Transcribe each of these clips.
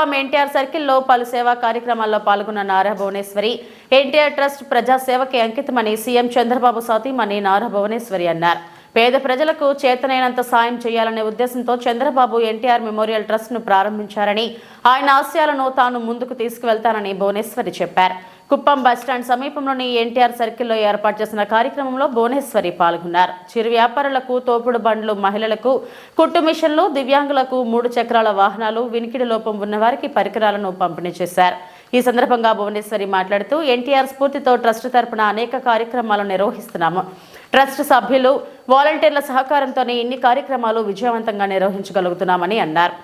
కుప్పం ఎన్టీఆర్ సర్కిల్లో పలు సేవా కార్యక్రమాల్లో పాల్గొన్న నారా భువనేశ్వరి. ఎన్టీఆర్ ట్రస్ట్ ప్రజాసేవకి అంకితమని సీఎం చంద్రబాబు సతీమణి నారా భువనేశ్వరి అన్నారు. పేద ప్రజలకు చేతనైనంత సాయం చేయాలనే ఉద్దేశంతో చంద్రబాబు ఎన్టీఆర్ మెమోరియల్ ట్రస్ట్ను ప్రారంభించారని ఆయన ఆశయాలను తాను ముందుకు తీసుకువెళ్తానని భువనేశ్వరి చెప్పారు. కుప్పం బస్టాండ్ సమీపంలోని ఎన్టీఆర్ సర్కిల్లో ఏర్పాటు చేసిన కార్యక్రమంలో భువనేశ్వరి పాల్గొన్నారు. చిరు వ్యాపారులకు తోపుడు బండ్లు మహిళలకు కుట్టు మిషన్లు దివ్యాంగులకు మూడు చక్రాల వాహనాలు వినికిడి లోపం ఉన్నవారికి పరికరాలను పంపిణీ చేశారు. ఈ సందర్భంగా భువనేశ్వరి మాట్లాడుతూ ఎన్టీఆర్ స్ఫూర్తితో ట్రస్ట్ తరపున అనేక కార్యక్రమాలు నిర్వహిస్తున్నాము. ట్రస్ట్ సభ్యులు వాలంటీర్ల సహకారంతోనే ఇన్ని కార్యక్రమాలు విజయవంతంగా నిర్వహించగలుగుతున్నామని అన్నారు.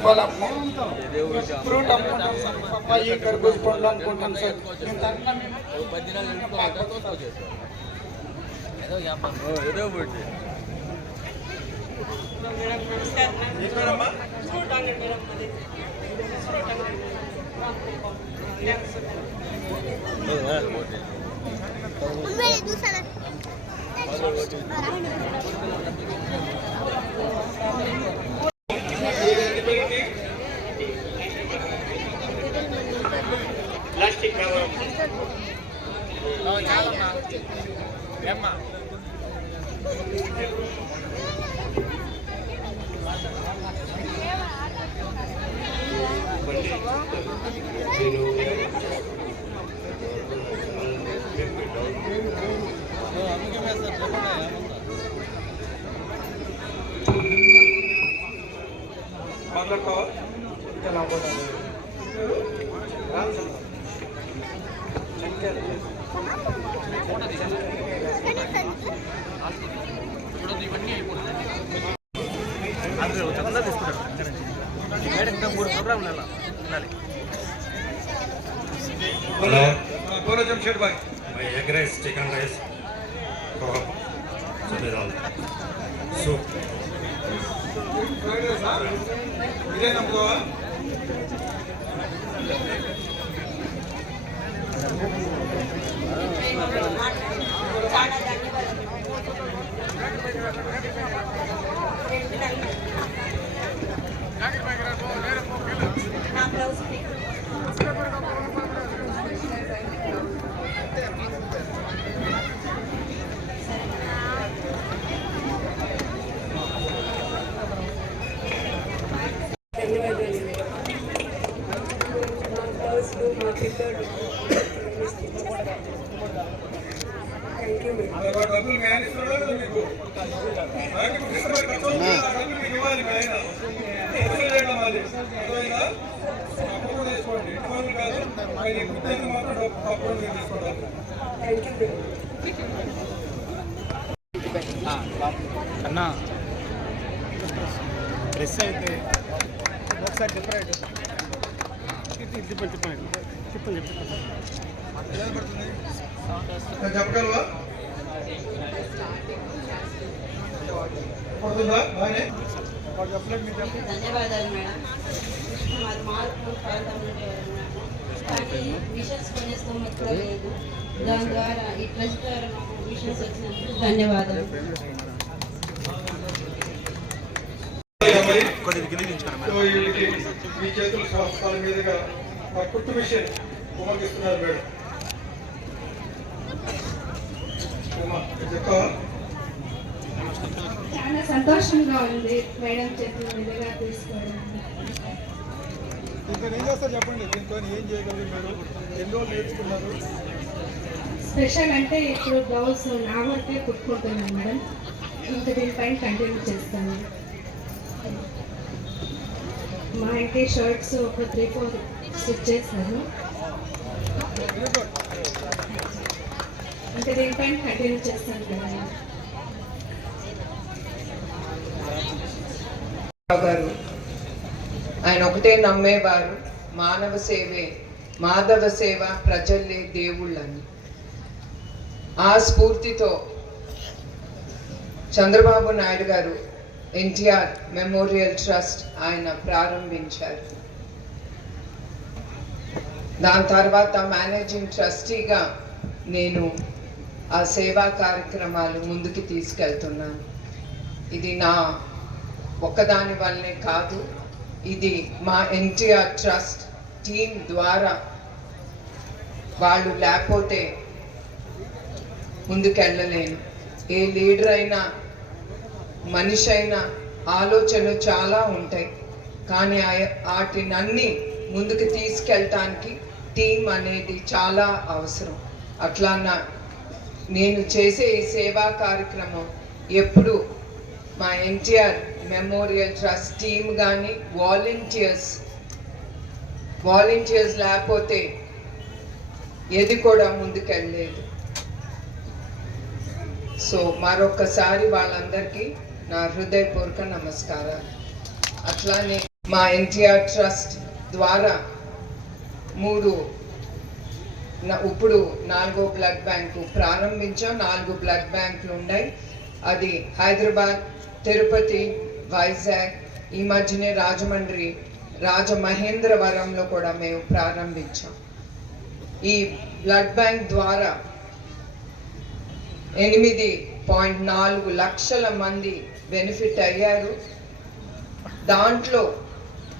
మర్చిపోవాలి ఫ్రూట్ అమ్ముకుంటాం సార్ పప్పాయి కర్బూజ పండ్లు అమ్ముకుంటాం సార్ దీని తరఫున మేము ఏదో మాట్లాడుకోవా చాలా అందరూ తీసుకుంటారు మేడం ఇంకా మూడు ప్రోగ్రాంలు వెళ్ళాలి హలో. బోలో Jamshed bye my egg rice chicken rice soup ఇదే నమ్ముకోవా? மாட்டேன் అన్నా డ్రెస్ అయితే ఒకసారి చెప్పండి చెప్పండి చెప్పండి చెప్పండి చెప్పండి. చెప్పగలవా? ధన్యవాదాలు మేడం. మాది మార్పు ప్రాంతం నుండి కానీ మిషన్స్ కొనే స్తోమత లేదు. దాని ద్వారా ఈ ట్రస్ట్ ద్వారా మాకు మిషన్స్ వచ్చినందుకు ధన్యవాదాలు. మీ చేతుల సంస్థల మీదుగా మా కుట్టు మిషన్ ఉపయోగిస్తున్నారు మేడం. చాలా సంతోషంగా ఉంది మేడం చేతుల మీదుగా తీసుకోవడం. చెప్పండి? ఏం చేయగలరు మీరు? ఎన్ని రోజులు నేర్చుకున్నారు? స్పెషల్ అంటే ఇప్పుడు బ్లౌజ్ నా వరకే కుట్టుకుంటున్నాను మేడం. ఇంకా దీనిపైన కంటిన్యూ చేస్తాను. మా ఇంటి షర్ట్స్ ఒక త్రీ ఫోర్ స్టిచ్ చేశాను ఇంకా దీనిపైన కంటిన్యూ చేస్తాను కదా గారు. ఆయన ఒకటే నమ్మేవారు. మానవ సేవే మాధవ సేవ ప్రజల్లే దేవుళ్ళని. ఆ స్ఫూర్తితో చంద్రబాబు నాయుడు గారు ఎన్టీఆర్ మెమోరియల్ ట్రస్ట్ ఆయన ప్రారంభించారు. దాని తర్వాత మేనేజింగ్ ట్రస్టీగా నేను ఆ సేవా కార్యక్రమాలు ముందుకు తీసుకెళ్తున్నాను. ఇది నా ఒక్కదాని వల్లనే కాదు ఇది మా ఎన్టీఆర్ ట్రస్ట్ టీం ద్వారా వాళ్ళు లేకపోతే ముందుకెళ్ళలేను. ఏ లీడర్ అయినా మనిషి అయినా ఆలోచనలు చాలా ఉంటాయి. కానీ ఆ- వాటినన్నీ ముందుకు తీసుకెళ్ళటానికి టీం అనేది చాలా అవసరం. అట్లా నా నేను చేసే ఈ సేవా కార్యక్రమం ఎప్పుడు మా ఎన్టీఆర్ మెమోరియల్ ట్రస్ట్ టీమ్ కానీ వాలంటీర్స్ వాలంటీర్స్ లేకపోతే ఏది కూడా ముందుకెళ్ళలేదు. సో మరొకసారి వాళ్ళందరికీ నా హృదయపూర్వక నమస్కారాలు. అట్లానే మా ఎన్టీఆర్ ట్రస్ట్ ద్వారా మూడు ఇప్పుడు నాలుగో బ్లడ్ బ్యాంకు ప్రారంభించాం. నాలుగు బ్లడ్ బ్యాంకులు ఉన్నాయి అది హైదరాబాద్ తిరుపతి వైజాగ్ ఈ మధ్యనే రాజమండ్రి రాజమహేంద్రవరంలో కూడా మేము ప్రారంభించాం. ఈ బ్లడ్ బ్యాంక్ ద్వారా ఎనిమిది పాయింట్ నాలుగు లక్షల మంది బెనిఫిట్ అయ్యారు. దాంట్లో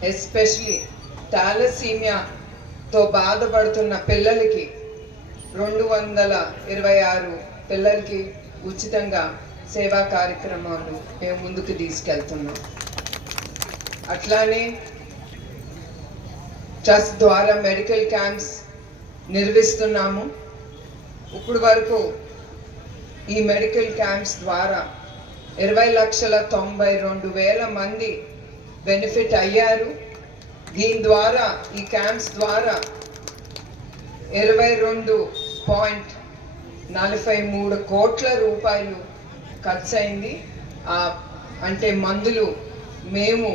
ఎస్పెషలీ థాలసీమియాతో బాధపడుతున్న పిల్లలకి రెండు వందల ఇరవై ఆరు పిల్లలకి ఉచితంగా సేవా కార్యక్రమాలు మేము ముందుకు తీసుకెళ్తున్నాం. అట్లానే ట్రస్ట్ ద్వారా మెడికల్ క్యాంప్స్ నిర్వహిస్తున్నాము. ఇప్పుడు వరకు ఈ మెడికల్ క్యాంప్స్ ద్వారా ఇరవై లక్షల తొంభై రెండు వేల మంది బెనిఫిట్ అయ్యారు. దీని ద్వారా ఈ క్యాంప్స్ ద్వారా ఇరవై రెండు పాయింట్ నలభై మూడు కోట్ల రూపాయలు ఖర్చు అయింది ఆ, అంటే మందులు మేము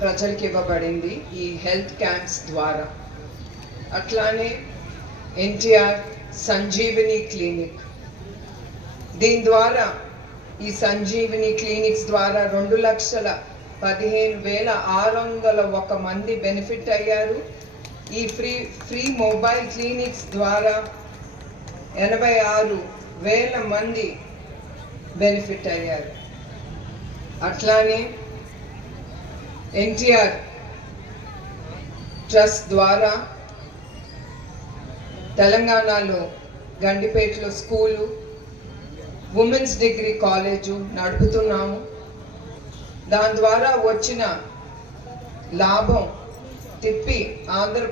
ప్రజలకు ఇవ్వబడింది ఈ హెల్త్ క్యాంప్స్ ద్వారా. అట్లానే ఎన్టీఆర్ సంజీవిని క్లినిక్. దీని ద్వారా ఈ సంజీవిని క్లినిక్స్ ద్వారా రెండు లక్షల పదిహేను వేల ఆరు వందల ఒక మంది బెనిఫిట్ అయ్యారు. ఈ ఫ్రీ ఫ్రీ మొబైల్ క్లినిక్స్ ద్వారా ఎనభై ఆరు వేల మంది బెనిఫిట్ అయ్యారు. అట్లానే ఎన్టీఆర్ ట్రస్ట్ ద్వారా తెలంగాణలో గండిపేటలో స్కూలు ఉమెన్స్ డిగ్రీ కాలేజు నడుపుతున్నాము. దాని ద్వారా వచ్చిన లాభం తిప్పి ఆంధ్ర